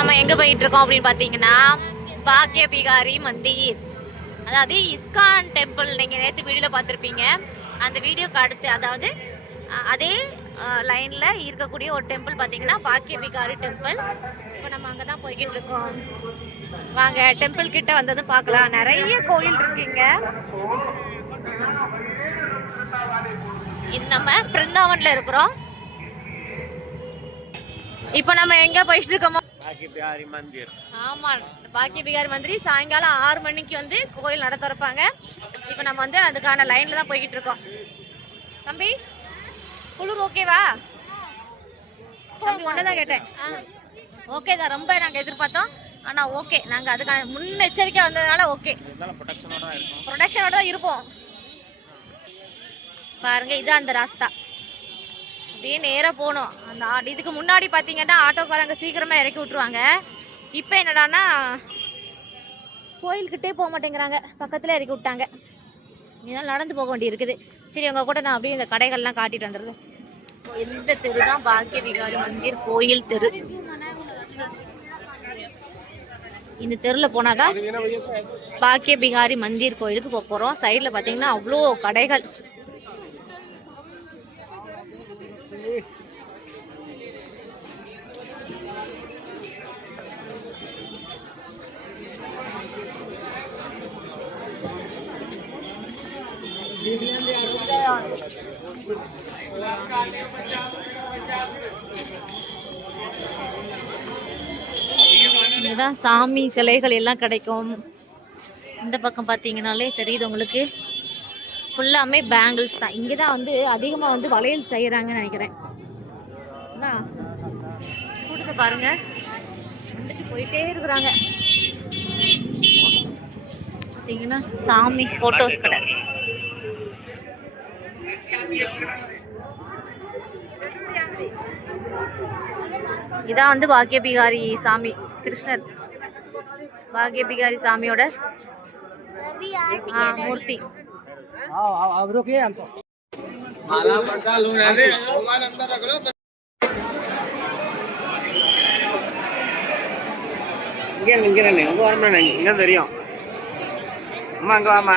நம்ம எங்கே போயிட்டு இருக்கோம் அப்படின்னு பார்த்தீங்கன்னா பாக்கிய பிகாரி மந்திர். அதாவது இஸ்கான் டெம்பிள் நீங்கள் நேற்று வீடியோவில் பார்த்துருப்பீங்க. அந்த வீடியோக்கு அடுத்து அதாவது அதே லைனில் இருக்கக்கூடிய ஒரு டெம்பிள் பார்த்தீங்கன்னா பாக்கிய பிகாரி டெம்பிள் இப்போ நம்ம அங்கே தான் போய்கிட்டு இருக்கோம். வாங்க டெம்பிள் கிட்ட வந்ததும் பார்க்கலாம். நிறைய கோயில் இருக்குங்க. இது நம்ம பிருந்தாவன்ல இருக்கிறோம். இப்போ நம்ம எங்க போயிட்டு இருக்கோமோ பாக்கி பிகாரி மந்திர். ஆமா பாக்கி பிகாரி மந்திரி சாயங்காலம் ஆறு மணிக்கு வந்து கோயில் நட திறப்பாங்க. இப்போ நம்ம வந்து அதுக்கான லைன்ல தான் போய்கிட்டு இருக்கோம். தம்பி குளிர் ஓகேவா தம்பி ஒன்று தான் கேட்டேன். ஓகே தான். ரொம்ப நாங்கள் எதிர்பார்த்தோம். ஆனால் ஓகே நாங்கள் அதுக்கான முன்னெச்சரிக்கை வந்ததுனால ஓகே ப்ரொடக்ஷனோட தான் இருப்போம். பாருங்க இதான் அந்த ராஸ்தா. அப்படியே நேராக போகணும் அந்த இதுக்கு முன்னாடி பார்த்தீங்கன்னா ஆட்டோக்காரங்க சீக்கிரமா இறக்கி விட்ருவாங்க இப்போ என்னடான்னா கோயில்கிட்டே போக மாட்டேங்கிறாங்க. பக்கத்தில் இறக்கி விட்டாங்க. இதெல்லாம் நடந்து போக வேண்டி இருக்குது. சரி உங்க கூட நான் அப்படியே இந்த கடைகள்லாம் காட்டிட்டு வந்துடுறேன் இந்த தெரு தான் பாக்கிய விகாரி மந்திர் கோயில் தெரு. இந்த தெருவில் போனாதான் பாக்கிய பிகாரி மந்திர் கோயிலுக்கு போக போகிறோம் சைடில் பார்த்தீங்கன்னா அவ்வளோ கடைகள். இங்கதான் சாமி சிலைகள் எல்லாம் கிடைக்கும். இந்த பக்கம் பார்த்தீங்கனாலே தெரியுது உங்களுக்கு. ஃபுல்லாமே பேங்கிள்ஸ் தான். இங்கே தான் வந்து அதிகமாக வந்து வளையல் செய்கிறாங்கன்னு நினைக்கிறேன். என்ன கூட்டத்தை பாருங்க. வந்துட்டு போயிட்டே இருக்கிறாங்க. பார்த்தீங்கன்னா சாமி ஃபோட்டோஸ் கடை. இதான் வந்து பாக்கிய பிகாரி சாமி கிருஷ்ணர். பாக்கிய பிகாரி சாமியோட மூர்த்தி. இங்கே நிற்கிறேன் எங்கே வரணும் இங்கே தெரியும். அம்மா அங்கே வாமா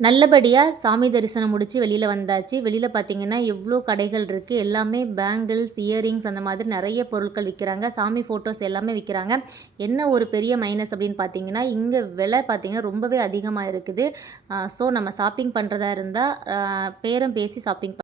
நல்லபடியாக சாமி தரிசனம் முடித்து வெளியில் வந்தாச்சு. வெளியில் பார்த்தீங்கன்னா எவ்வளோ கடைகள் இருக்குது எல்லாமே பேங்கிள்ஸ் இயரிங்ஸ் அந்த மாதிரி நிறைய பொருட்கள் விற்கிறாங்க சாமி ஃபோட்டோஸ் எல்லாமே விற்கிறாங்க என்ன ஒரு பெரிய மைனஸ் அப்படின்னு பார்த்தீங்கன்னா இங்கே விலை பார்த்தீங்கன்னா ரொம்பவே அதிகமாக இருக்குது. ஸோ நம்ம ஷாப்பிங் பண்ணுறதா இருந்தால் பேரம் பேசி ஷாப்பிங்